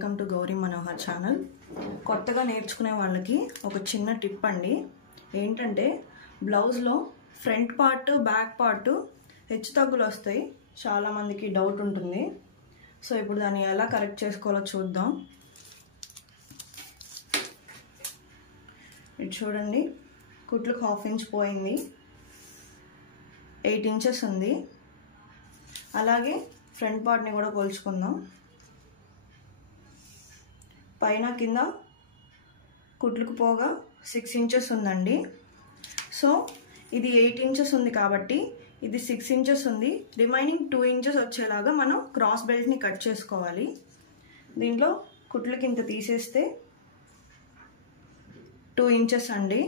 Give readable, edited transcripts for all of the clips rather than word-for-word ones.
Welcome to Gauri Manohar channel. కొత్తగా నేర్చుకునే వాళ్ళకి ఒక చిన్న టిప్ అండి. ఏంటంటే బ్లౌజ్లో ఫ్రంట్ పార్ట్ బ్యాక్ పార్ట్ హెచ్చు తగ్గులు వస్తాయి. చాలామందికి డౌట్ ఉంటుంది. సో ఇప్పుడు దాన్ని ఎలా కరెక్ట్ చేసుకోవాలో చూద్దాం. ఇది చూడండి, కుట్లకు 1/2 ఇంచ్ పోయింది, 8 ఇంచెస్ ఉంది. అలాగే ఫ్రంట్ పార్ట్ని కూడా కొలుచుకుందాం. పైన కింద కుట్లకు పోగా 6 ఇంచెస్ ఉందండి. సో ఇది 8 ఇంచెస్ ఉంది కాబట్టి ఇది 6 ఇంచెస్ ఉంది. రిమైనింగ్ 2 ఇంచెస్ వచ్చేలాగా మనం క్రాస్ బెల్ట్ని కట్ చేసుకోవాలి. దీంట్లో కుట్లకి ఇంత తీసేస్తే 2 ఇంచెస్ అండి.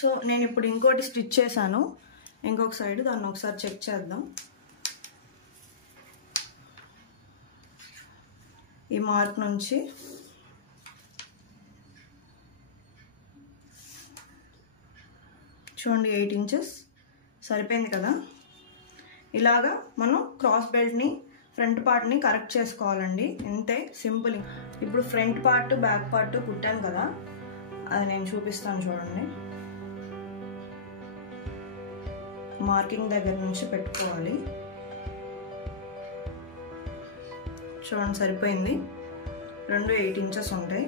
సో నేను ఇప్పుడు ఇంకోటి స్టిచ్ చేశాను, ఇంకొక సైడ్, దాన్ని ఒకసారి చెక్ చేద్దాం. ఈ మార్క్ నుంచి చూడండి 8 ఇంచెస్ సరిపోయింది కదా. ఇలాగా మనం క్రాస్ బెల్ట్ని ఫ్రంట్ పార్ట్ని కరెక్ట్ చేసుకోవాలండి. అంతే, సింపుల్. ఇప్పుడు ఫ్రంట్ పార్ట్ బ్యాక్ పార్ట్ కుట్టాను కదా, అది నేను చూపిస్తాను చూడండి. మార్కింగ్ దగ్గర నుంచి పెట్టుకోవాలి. చూడండి సరిపోయింది. 2 8 ఇంచెస్ ఉంటాయి.